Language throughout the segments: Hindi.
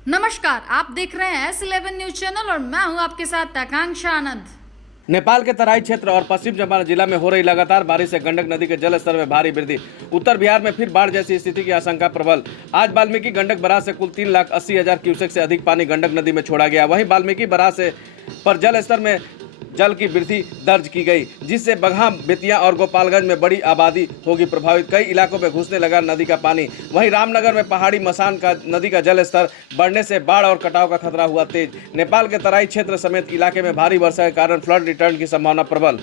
नमस्कार, आप देख रहे हैं S11 न्यूज चैनल और मैं हूं आपके साथ आकांक्षा आनंद। नेपाल के तराई क्षेत्र और पश्चिम चंपारण जिला में हो रही लगातार बारिश से गंडक नदी के जल स्तर में भारी वृद्धि। उत्तर बिहार में फिर बाढ़ जैसी स्थिति की आशंका प्रबल। आज वाल्मीकि गंडक बराज से कुल 3,80,000 क्यूसेक से अधिक पानी गंडक नदी में छोड़ा गया। वहीं वाल्मीकि बराज से पर जल स्तर में जल की वृद्धि दर्ज की गई, जिससे बगहा, बेतिया और गोपालगंज में बड़ी आबादी होगी प्रभावित। कई इलाकों में घुसने लगा नदी का पानी। वहीं रामनगर में पहाड़ी मसान का नदी का जल स्तर बढ़ने से बाढ़ और कटाव का खतरा हुआ तेज। नेपाल के तराई क्षेत्र समेत इलाके में भारी वर्षा के कारण फ्लड रिटर्न की संभावना प्रबल।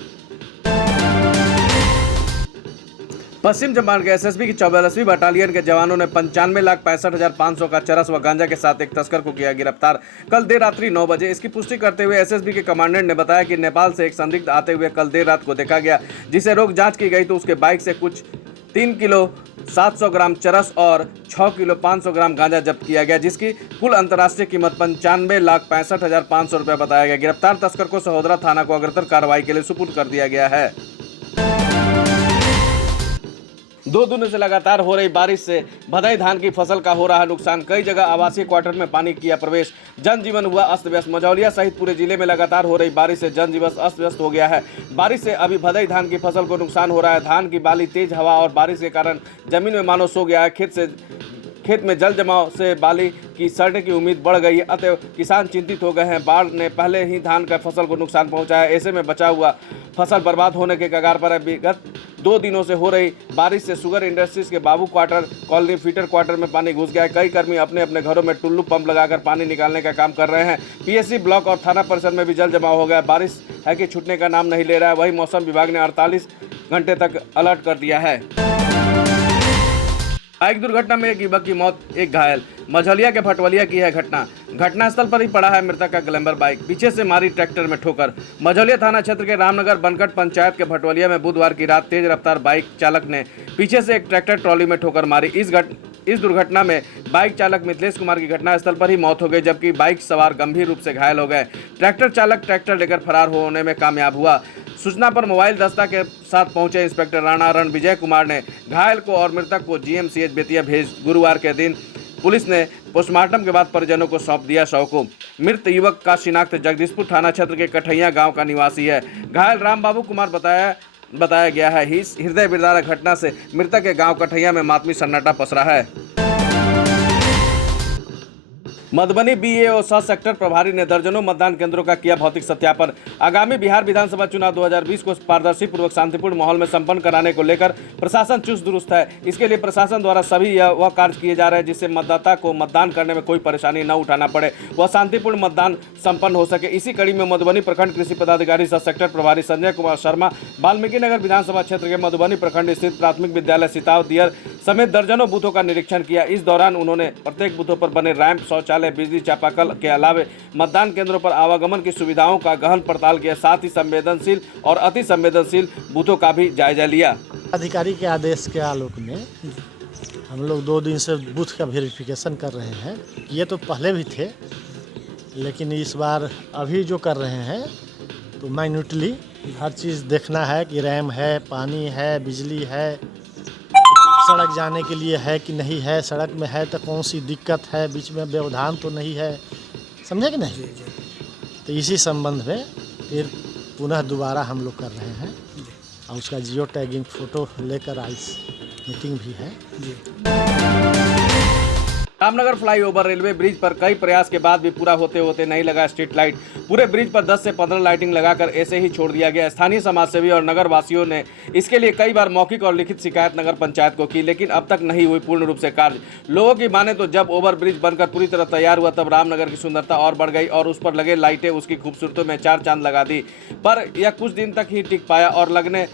पश्चिम चंपारण के एसएसबी की 44वीं बटालियन के जवानों ने 95,65,500 का चरस व गांजा के साथ एक तस्कर को किया गिरफ्तार कल देर रात्रि 9 बजे। इसकी पुष्टि करते हुए एसएसबी के कमांडेंट ने बताया कि नेपाल से एक संदिग्ध आते हुए कल देर रात को देखा गया, जिसे रोक जांच की गई तो उसके बाइक से कुछ 3 किलो 700 ग्राम चरस और 6 किलो 500 ग्राम गांजा जब्त किया गया, जिसकी कुल अंतर्राष्ट्रीय कीमत 95,65,500 रुपये बताया गया। गिरफ्तार तस्कर को सहोदरा थाना को अग्रतर कार्रवाई के लिए सुपुर्द कर दिया गया है। 2 दिनों से लगातार हो रही बारिश से भदई धान की फसल का हो रहा नुकसान। कई जगह आवासीय क्वार्टर में पानी किया प्रवेश, जनजीवन हुआ अस्त व्यस्त। मझौलिया सहित पूरे जिले में लगातार हो रही बारिश से जनजीवन अस्त व्यस्त हो गया है। बारिश से अभी भदई धान की फसल को नुकसान हो रहा है। धान की बाली तेज हवा और बारिश के कारण जमीन में मानो सो गया है। खेत में जल जमाव से बाली की सड़ने की उम्मीद बढ़ गई है, अतः किसान चिंतित हो गए हैं। बाढ़ ने पहले ही धान का फसल को नुकसान पहुंचाया है। ऐसे में बचा हुआ फसल बर्बाद होने के कगार पर है। विगत 2 दिनों से हो रही बारिश से शुगर इंडस्ट्रीज के बाबू क्वार्टर कॉलोनी फीटर क्वार्टर में पानी घुस गया है। कई कर्मी अपने अपने घरों में टुल्लू पंप लगाकर पानी निकालने का काम कर रहे हैं। पीएससी ब्लॉक और थाना परिसर में भी जल जमाव हो गया। बारिश है कि छूटने का नाम नहीं ले रहा है। वहीं मौसम विभाग ने 48 घंटे तक अलर्ट कर दिया है। बाइक दुर्घटना में एक युवक की मौत, एक घायल। मझौलिया के भटवलिया की है घटना। घटनास्थल पर ही पड़ा है मृतक का ग्लैमर बाइक, पीछे से मारी ट्रैक्टर में ठोकर। मझौलिया थाना क्षेत्र के रामनगर बनकट पंचायत के भटवलिया में बुधवार की रात तेज रफ्तार बाइक चालक ने पीछे से एक ट्रैक्टर ट्रॉली में ठोकर मारी। इस दुर्घटना में बाइक चालक मिथिलेश कुमार की घटनास्थल पर ही मौत हो गई, जबकि बाइक सवार गंभीर रूप से घायल हो गए। ट्रैक्टर चालक ट्रैक्टर लेकर फरार होने में कामयाब हुआ। सूचना पर मोबाइल दस्ता के साथ पहुंचे इंस्पेक्टर राणा रणविजय कुमार ने घायल को और मृतक को जीएमसीएच बेतिया भेज गुरुवार के दिन पुलिस ने पोस्टमार्टम के बाद परिजनों को सौंप दिया शव को। मृत युवक का शिनाख्त जगदीशपुर थाना क्षेत्र के कठैया गांव का निवासी है। घायल रामबाबू कुमार बताया गया है। इस हृदय विदारक घटना से मृतक के गांव कठैया में मातमी सन्नाटा पसरा है। मधुबनी बीएओ सब सेक्टर प्रभारी ने दर्जनों मतदान केंद्रों का किया भौतिक सत्यापन। आगामी बिहार विधानसभा चुनाव 2020 को पारदर्शी पूर्वक शांतिपूर्ण माहौल में संपन्न कराने को लेकर प्रशासन चुस्त दुरुस्त है। इसके लिए प्रशासन द्वारा सभी वह कार्य किए जा रहे हैं जिससे मतदाता को मतदान करने में कोई परेशानी न उठाना पड़े, वह शांतिपूर्ण मतदान संपन्न हो सके। इसी कड़ी में मधुबनी प्रखंड कृषि पदाधिकारी सब सेक्टर प्रभारी संजय कुमार शर्मा वाल्मीकि नगर विधानसभा क्षेत्र के मधुबनी प्रखंड स्थित प्राथमिक विद्यालय सिताव दियर समेत दर्जनों बूथों का निरीक्षण किया। इस दौरान उन्होंने प्रत्येक बूथों पर बने रैंप, शौचालय, बिजली, चापाकल के अलावे मतदान केंद्रों पर आवागमन की सुविधाओं का गहन पड़ताल किया। साथ ही संवेदनशील और अति संवेदनशील बूथों का भी जायजा लिया। अधिकारी के आदेश के आलोक में हम लोग 2 दिन से बूथ का वेरिफिकेशन कर रहे हैं। ये तो पहले भी थे, लेकिन इस बार अभी जो कर रहे हैं तो माइन्यूटली हर चीज़ देखना है कि रैम है, पानी है, बिजली है, सड़क जाने के लिए है कि नहीं है, सड़क में है तो कौन सी दिक्कत है, बीच में व्यवधान तो नहीं है, समझे कि नहीं। तो इसी संबंध में फिर पुनः दोबारा हम लोग कर रहे हैं और उसका जियो टैगिंग फ़ोटो लेकर आज मीटिंग भी है। रामनगर फ्लाईओवर रेलवे ब्रिज पर कई प्रयास के बाद भी पूरा होते होते नहीं लगा स्ट्रीट लाइट। पूरे ब्रिज पर 10 से 15 लाइटिंग लगाकर ऐसे ही छोड़ दिया गया। स्थानीय समाजसेवी और नगर वासियों ने इसके लिए कई बार मौखिक और लिखित शिकायत नगर पंचायत को की, लेकिन अब तक नहीं हुई पूर्ण रूप से कार्य। लोगों की माने तो जब ओवर ब्रिज बनकर पूरी तरह तैयार हुआ तब रामनगर की सुंदरता और बढ़ गई और उस पर लगे लाइटें उसकी खूबसूरती में 4 चांद लगा दी। पर यह कुछ दिन तक ही टिक पाया और लगने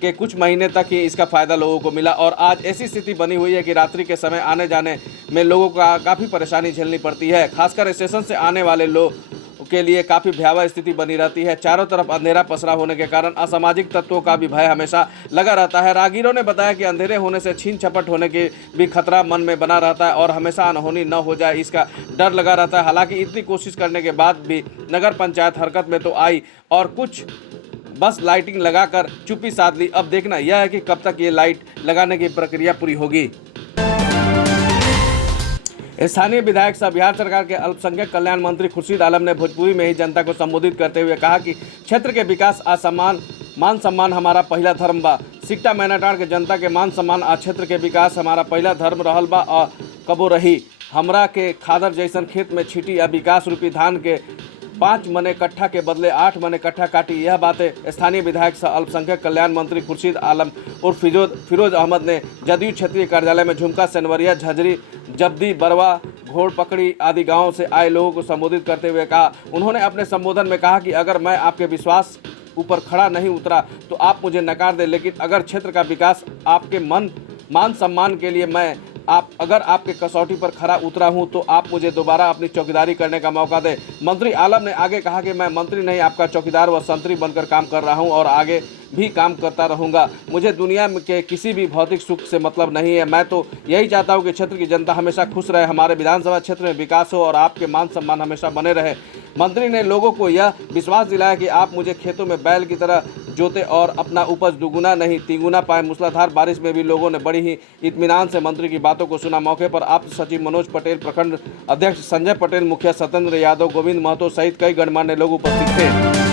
के कुछ महीने तक ही इसका फायदा लोगों को मिला और आज ऐसी स्थिति बनी हुई है कि रात्रि के समय आने जाने में लोगों का काफ़ी परेशानी झेलनी पड़ती है। खासकर स्टेशन से आने वाले लोग के लिए काफ़ी भयावह स्थिति बनी रहती है। चारों तरफ अंधेरा पसरा होने के कारण असामाजिक तत्वों का भी भय हमेशा लगा रहता है। राहगीरों ने बताया कि अंधेरे होने से छीन झपट होने की भी खतरा मन में बना रहता है और हमेशा अनहोनी न हो जाए इसका डर लगा रहता है। हालांकि इतनी कोशिश करने के बाद भी नगर पंचायत हरकत में तो आई और कुछ बस लाइटिंग लगाकर चुप्पी साध ली। अब देखना यह है कि कब तक ये लाइट लगाने की प्रक्रिया पूरी होगी। स्थानीय विधायक सह बिहार सरकार के अल्पसंख्यक कल्याण मंत्री खुर्शीद आलम ने भोजपुरी में ही जनता को संबोधित करते हुए कहा कि क्षेत्र के विकास असमान मान सम्मान हमारा पहला धर्म बा। सिक्टा मैनाटाड़ के जनता के मान सम्मान आ क्षेत्र के विकास हमारा पहला धर्म रहल बा और कबो रही। हमरा के खादर जैसन खेत में छीटी या विकास रूपी धान के 5 मने कट्ठा के बदले 8 मने कट्ठा काटी। यह बातें स्थानीय विधायक सह अल्पसंख्यक कल्याण मंत्री खुर्शीद आलम और फिरोज अहमद ने जदयू क्षेत्रीय कार्यालय में झुमका, सनवरिया, झजरी, जब्दी, बरवा, घोड़ पकड़ी आदि गांवों से आए लोगों को संबोधित करते हुए कहा। उन्होंने अपने संबोधन में कहा कि अगर मैं आपके विश्वास ऊपर खड़ा नहीं उतरा तो आप मुझे नकार दें, लेकिन अगर क्षेत्र का विकास आपके मान सम्मान के लिए मैं अगर आपके कसौटी पर खरा उतरा हूं तो आप मुझे दोबारा अपनी चौकीदारी करने का मौका दें। मंत्री आलम ने आगे कहा कि मैं मंत्री नहीं, आपका चौकीदार व संतरी बनकर काम कर रहा हूं और आगे भी काम करता रहूंगा। मुझे दुनिया के किसी भी भौतिक सुख से मतलब नहीं है। मैं तो यही चाहता हूं कि क्षेत्र की जनता हमेशा खुश रहे, हमारे विधानसभा क्षेत्र में विकास हो और आपके मान सम्मान हमेशा बने रहे। मंत्री ने लोगों को यह विश्वास दिलाया कि आप मुझे खेतों में बैल की तरह जोते और अपना उपज दुगुना नहीं तिगुना पाए। मूसलाधार बारिश में भी लोगों ने बड़ी ही इत्मीनान से मंत्री की बातों को सुना। मौके पर आप्त सचिव मनोज पटेल, प्रखंड अध्यक्ष संजय पटेल, मुखिया सत्येंद्र यादव, गोविंद महतो सहित कई गणमान्य लोग उपस्थित थे।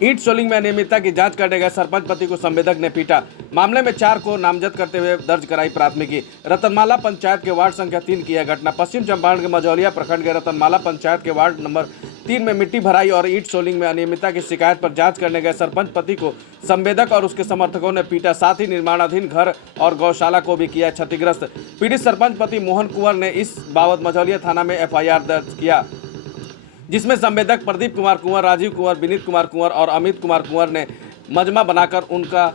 ईंट सोलिंग में अनियमितता की जांच करने गए सरपंच पति को संवेदक ने पीटा। मामले में 4 को नामजद करते हुए दर्ज कराई प्राथमिकी। रतनमाला पंचायत के वार्ड संख्या 3 की यह घटना पश्चिम चंपारण के मझौलिया प्रखंड के रतनमाला पंचायत के वार्ड नंबर 3 में मिट्टी भराई और ईंट सोलिंग में अनियमितता की शिकायत पर जांच करने गए सरपंच पति को संवेदक और उसके समर्थकों ने पीटा। साथ ही निर्माणाधीन घर और गौशाला को भी किया क्षतिग्रस्त। पीड़ित सरपंच पति मोहन कुंवर ने इस बाबत मझौलिया थाना में FIR दर्ज किया, जिसमें संवेदक प्रदीप कुमार कुंवर, राजीव कुंवर, विनीत कुमार कुंवर और अमित कुमार कुंवर ने मजमा बनाकर उनका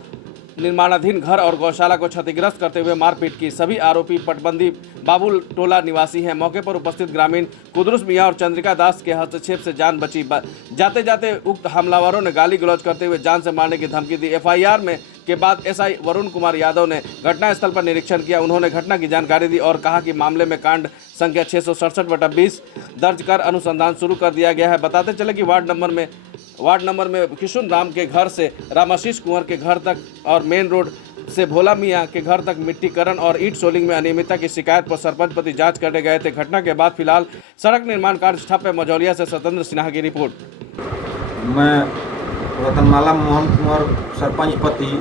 निर्माणाधीन घर और गौशाला को क्षतिग्रस्त करते हुए मारपीट की। सभी आरोपी पटबंदी बाबुल टोला निवासी हैं। मौके पर उपस्थित ग्रामीण कुदरुस मियां और चंद्रिका दास के हस्तक्षेप से जान बची। जाते जाते उक्त हमलावरों ने गाली गलौज करते हुए जान से मारने की धमकी दी। FIR में के बाद SI वरुण कुमार यादव ने घटनास्थल पर निरीक्षण किया। उन्होंने घटना की जानकारी दी और कहा कि मामले में कांड संख्या 667/20 दर्ज कर अनुसंधान शुरू कर दिया गया है। बताते चले कि वार्ड नंबर में किशुन राम के घर से रामाशीष कुंवर के घर तक और मेन रोड से भोला मियां के घर तक मिट्टीकरण और ईंट सोलिंग में अनियमितता की शिकायत पर सरपंच पति जांच करने गए थे। घटना के बाद फिलहाल सड़क निर्माण कार्य ठप है। मझौलिया से सत्येंद्र सिन्हा की रिपोर्ट। मैं रतनमाला मोहन कुंवर सरपंच पति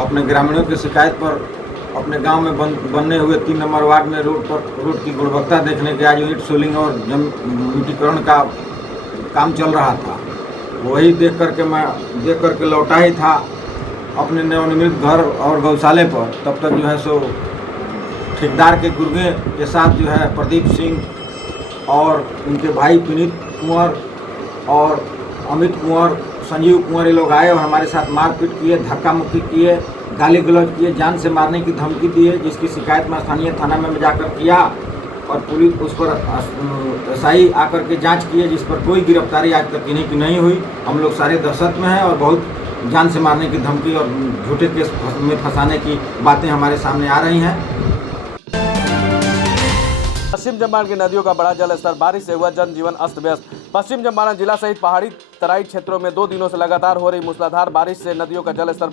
अपने ग्रामीणों की शिकायत पर अपने गांव में बनने हुए 3 नंबर वार्ड में रोड की गुणवत्ता देखने के आज ईंट सोलिंग और मिट्टीकरण का काम चल रहा था। वही देख करके लौटा ही था अपने नवनिर्मित घर और गौशाले पर। तब तक जो है सो ठेकेदार के गुर्गे के साथ जो है प्रदीप सिंह और उनके भाई विनीत कुंवर और अमित कुंवर, संजीव कुंवर ये लोग आए और हमारे साथ मारपीट किए, धक्का मुक्की किए, गाली गलौज किए, जान से मारने की धमकी दिए, जिसकी शिकायत मैं स्थानीय थाना में जाकर किया और पुलिस उस पर SI आकर के जांच किए, जिस पर कोई गिरफ्तारी आज तक किन्हीं की नहीं हुई। हम लोग सारे दहशत में हैं और बहुत जान से मारने की धमकी और झूठे केस में फंसाने की बातें हमारे सामने आ रही हैं। पश्चिम चंपारण की नदियों का बढ़ा जलस्तर, बारिश से हुआ जनजीवन अस्त व्यस्त। पश्चिम चंपारण जिला सहित पहाड़ी तराई क्षेत्रों में 2 दिनों से लगातार हो रही मूसलाधार बारिश से नदियों का जलस्तर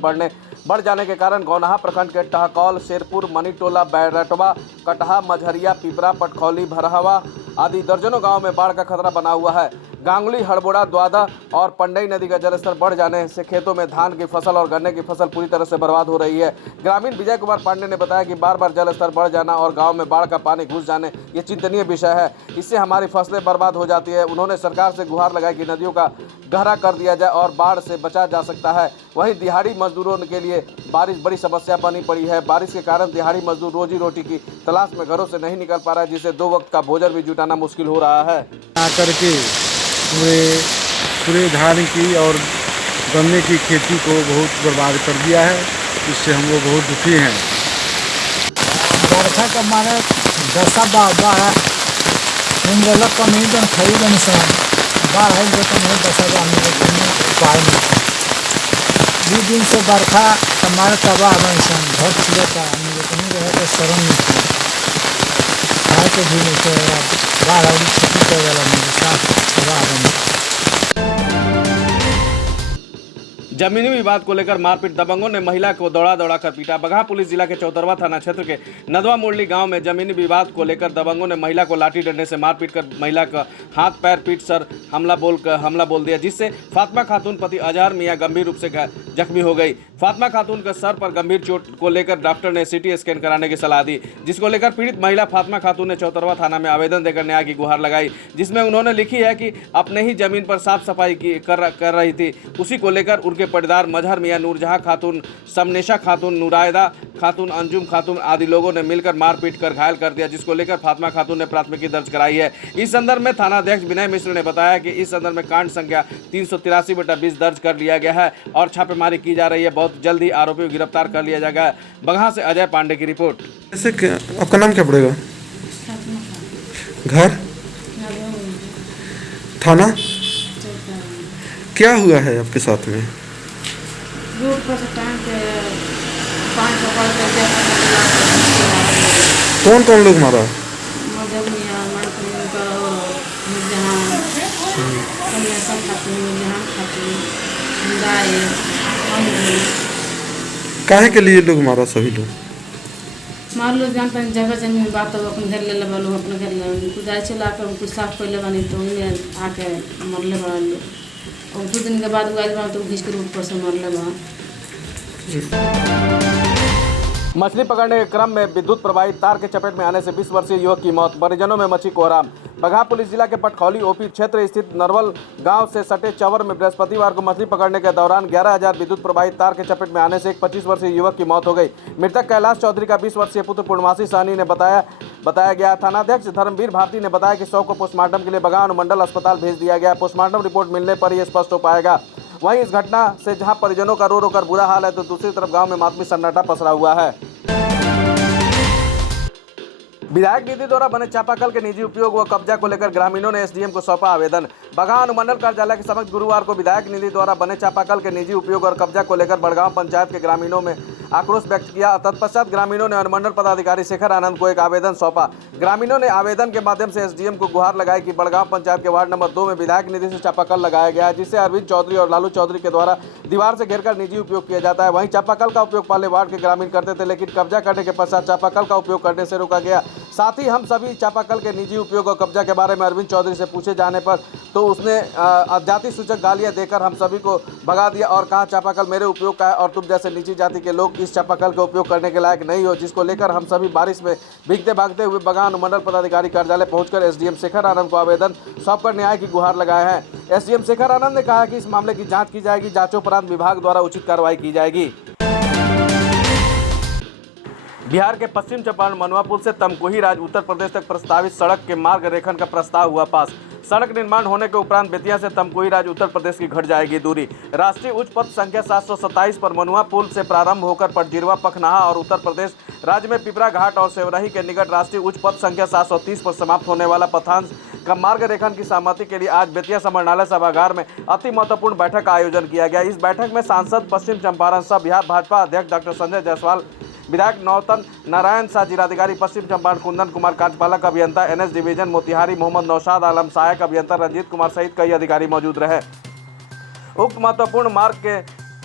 बढ़ जाने के कारण गौनाहा प्रखंड के टहकौल, शेरपुर, मनीटोला, बैरटवा, कटहा, मझरिया, पिपरा, पटखौली, भरहवा आदि दर्जनों गांवों में बाढ़ का खतरा बना हुआ है। गांगुली, हड़बोड़ा, द्वादा और पंडई नदी का जलस्तर बढ़ जाने से खेतों में धान की फसल और गन्ने की फसल पूरी तरह से बर्बाद हो रही है। ग्रामीण विजय कुमार पांडे ने बताया कि बार जलस्तर बढ़ जाना और गांव में बाढ़ का पानी घुस जाने ये चिंतनीय विषय है। इससे हमारी फसलें बर्बाद हो जाती है। उन्होंने सरकार से गुहार लगाई कि नदियों का गहरा कर दिया जाए और बाढ़ से बचा जा सकता है। वहीं दिहाड़ी मजदूरों के लिए बारिश बड़ी समस्या बनी पड़ी है। बारिश के कारण दिहाड़ी मजदूर रोजी रोटी की तलाश में घरों से नहीं निकल पा रहा है, जिससे 2 वक्त का भोजन भी जुटाना मुश्किल हो रहा है। आकर के पूरे धान की और गन्ने की खेती को बहुत बर्बाद कर दिया है। इससे हम लोग बहुत दुखी हैं। बरखा का मारे दशा बाढ़ इन लोग को नहीं बन खरीद इंसान बाढ़ है जो तो नहीं दशा उपाय नहीं। 2 दिन से बरखा हमारे तबाह इंसान घर छिले का हम लोग नहीं रहे तो शरण नहीं खाए के भी नहीं बाढ़ और खेती कर वाला मेरे साथ तबाह बन। जमीनी विवाद को लेकर मारपीट, दबंगों ने महिला को दौड़ा कर पीटा। बगहा पुलिस जिला के चौतरवा थाना क्षेत्र के नदवा मुरली गांव में जमीनी विवाद को लेकर दबंगों ने महिला को लाठी डंडे से मारपीट कर महिला का हाथ पैर पीट सर हमला बोल दिया, जिससे फातिमा खातून पति अजहर मियां गंभीर रूप से जख्मी हो गई। फातिमा खातून के सर पर गंभीर चोट को लेकर डॉक्टर ने सिटी स्कैन कराने की सलाह दी, जिसको लेकर पीड़ित महिला फातिमा खातून ने चौतरवा थाना में आवेदन देकर न्याय की गुहार लगाई, जिसमें उन्होंने लिखी है कि अपने ही जमीन पर साफ सफाई कर रही थी। उसी को लेकर उनके पटदार मजहर मियां, नूरजहां खातून, समनेशा खातून, नुरायदा खातून, अंजुम खातून आदि लोगों ने मिलकर मारपीट कर घायल कर दिया, जिसको लेकर फातिमा खातून ने प्राथमिकी दर्ज कराई है। इस संदर्भ में थानाध्यक्ष विनय मिश्र ने बताया कि इस संदर्भ में कांड संख्या 383/20 दर्ज कर लिया गया है और छापेमारी की जा रही है। बहुत जल्द ही आरोपी को गिरफ्तार कर लिया जाएगा। बगहा से अजय पांडे की रिपोर्ट। ऐसे आपका नाम क्या पड़ेगा? घर, थाना, क्या हुआ है आपके साथ में? रोड पर से टांग के पाँच पकड़ के कौन कौन लोग मारा? मजहर मियां, मानसून का और नूरजहां, समनेशा खातून, नूरजहां खातून, मुराए, अंजुम। काहे के लिए लोग मारा? सभी लोग मार लो जानते हैं, जगह जमीन में बात हो, अपने घर ले लेवा लोग, अपने घर ले कुछ आए चला कर कुछ साफ कर लेवा, नहीं तो उन्हें आके मर ले बड़ा लोग। और 2 दिन के बाद हुआ तो घिस के रोड पर से मर ले बड़ा। मछली पकड़ने के क्रम में विद्युत प्रवाहित तार के चपेट में आने से 20 वर्षीय युवक की मौत, परिजनों में मची कोहराम। बगहा पुलिस जिला के पटखौली ओपी क्षेत्र स्थित नरवल गांव से सटे चवर में बृहस्पतिवार को मछली पकड़ने के दौरान 11,000 विद्युत प्रवाहित तार के चपेट में आने से एक 25 वर्षीय युवक की मौत हो गई। मृतक कैलाश चौधरी का 20 वर्षीय पुत्र पूर्णमासी सहनी ने बताया गया। थानाध्यक्ष धर्मवीर भारती ने बताया कि शव को पोस्टमार्टम के लिए बगहा अनुमंडल अस्पताल भेज दिया गया। पोस्टमार्टम रिपोर्ट मिलने पर यह स्पष्ट हो पाएगा। वहीं इस घटना से जहां परिजनों का रो कर बुरा हाल है, तो दूसरी तरफ गांव में मातमी सन्नाटा पसरा हुआ है। विधायक निधि द्वारा बने चापाकल के निजी उपयोग व कब्जा को लेकर ग्रामीणों ने एसडीएम को सौंपा आवेदन। बगहा अनुमंडल कार्यालय के समक्ष गुरुवार को विधायक निधि द्वारा बने चापाकल के निजी उपयोग और कब्जा को लेकर बड़गांव पंचायत के ग्रामीणों में आक्रोश व्यक्त किया। तत्पश्चात ग्रामीणों ने अनुमंडल पदाधिकारी शेखर आनंद को एक आवेदन सौंपा। ग्रामीणों ने आवेदन के माध्यम से एसडीएम को गुहार लगाई कि बड़गांव पंचायत के वार्ड नंबर 2 में विधायक निधि से चापाकल लगाया गया है, जिससे अरविंद चौधरी और लालू चौधरी के द्वारा दीवार से घेरकर निजी उपयोग किया जाता है। वहीं चापाकल का उपयोग पहले वार्ड के ग्रामीण करते थे, लेकिन कब्जा करने के पश्चात चापाकल का उपयोग करने से रोका गया। साथ ही हम सभी चापाकल के निजी उपयोग और कब्जा के बारे में अरविंद चौधरी से पूछे जाने पर तो उसने जाति सूचक गालियां देकर हम सभी को भगा दिया और कहा चापाकल मेरे उपयोग का है और तुम जैसे नीची जाति के लोग इस चापाकल का उपयोग करने के लायक नहीं हो, जिसको लेकर हम सभी बारिश में भीगते भागते हुए बगहा अनुमंडल पदाधिकारी कार्यालय पहुंचकर एसडीएम शेखर आनंद को आवेदन सौंपकर न्याय की गुहार लगाए हैं। एसडीएम शेखर आनंद ने कहा कि इस मामले की जाँच की जाएगी, जांचोपरांत विभाग द्वारा उचित कार्रवाई की जाएगी। बिहार के पश्चिम चंपारण मनुआ पुल से तमकुही राज उत्तर प्रदेश तक प्रस्तावित सड़क के मार्ग रेखन का प्रस्ताव हुआ पास। सड़क निर्माण होने के उपरांत बेतिया से तमकुही राज उत्तर प्रदेश की घट जाएगी दूरी। राष्ट्रीय उच्च पथ संख्या 727 पर मनुआ पुल से प्रारंभ होकर पटजिरवा, पखनाहा और उत्तर प्रदेश राज्य में पिपरा घाट और सेवरही के निकट राष्ट्रीय उच्च पथ संख्या 730 पर समाप्त होने वाला पथांश का मार्ग रेखन की सहमति के लिए आज बेतिया समरणालय सभागार में अति महत्वपूर्ण बैठक का आयोजन किया गया। इस बैठक में सांसद पश्चिम चंपारण सह बिहार भाजपा अध्यक्ष डॉक्टर संजय जायसवाल, विधायक नौतन नारायण शाह, जिलाधिकारी पश्चिम चंपारण कुंदन कुमार, कार्यपालक अभियंता एनएस डिवीजन मोतिहारी मोहम्मद नौशाद आलम, सहायक अभियंता रंजीत कुमार सहित कई अधिकारी मौजूद रहे। उक्त महत्वपूर्ण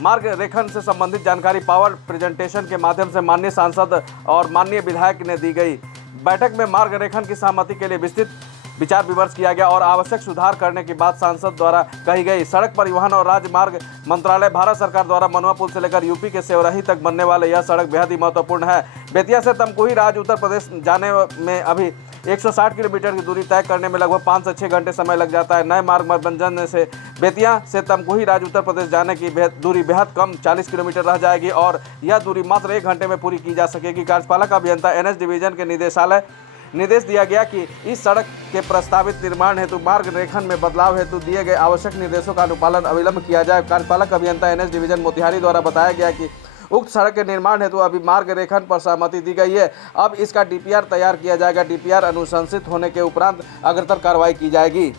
मार्ग रेखन से संबंधित जानकारी पावर प्रेजेंटेशन के माध्यम से माननीय सांसद और माननीय विधायक ने दी गई। बैठक में मार्ग रेखन की सहमति के लिए विस्तृत विचार विमर्श किया गया और आवश्यक सुधार करने की बात सांसद द्वारा कही गई। सड़क परिवहन और राजमार्ग मंत्रालय भारत सरकार द्वारा मनुआ पुल से लेकर यूपी के सेवरही तक बनने वाले यह सड़क बेहद ही महत्वपूर्ण है। बेतिया से तमकुही राज उत्तर प्रदेश जाने में अभी 160 किलोमीटर की दूरी तय करने में लगभग 5 से 6 घंटे समय लग जाता है। नए मार्ग बन जाने से बेतिया से तमकुही राज उत्तर प्रदेश जाने की दूरी बेहद कम 40 किलोमीटर रह जाएगी और यह दूरी मात्र 1 घंटे में पूरी की जा सकेगी। कार्यपालक अभियंता एनएस डिवीजन के निर्देश दिया गया कि इस सड़क के प्रस्तावित निर्माण हेतु मार्ग रेखन में बदलाव हेतु दिए गए आवश्यक निर्देशों का अनुपालन अविलंब किया जाए। कार्यपालक अभियंता एनएस डिवीजन मोतिहारी द्वारा बताया गया कि उक्त सड़क के निर्माण हेतु अभी मार्ग रेखन पर सहमति दी गई है। अब इसका डीपीआर तैयार किया जाएगा। डीपीआर अनुशंसित होने के उपरांत अग्रतर कार्रवाई की जाएगी।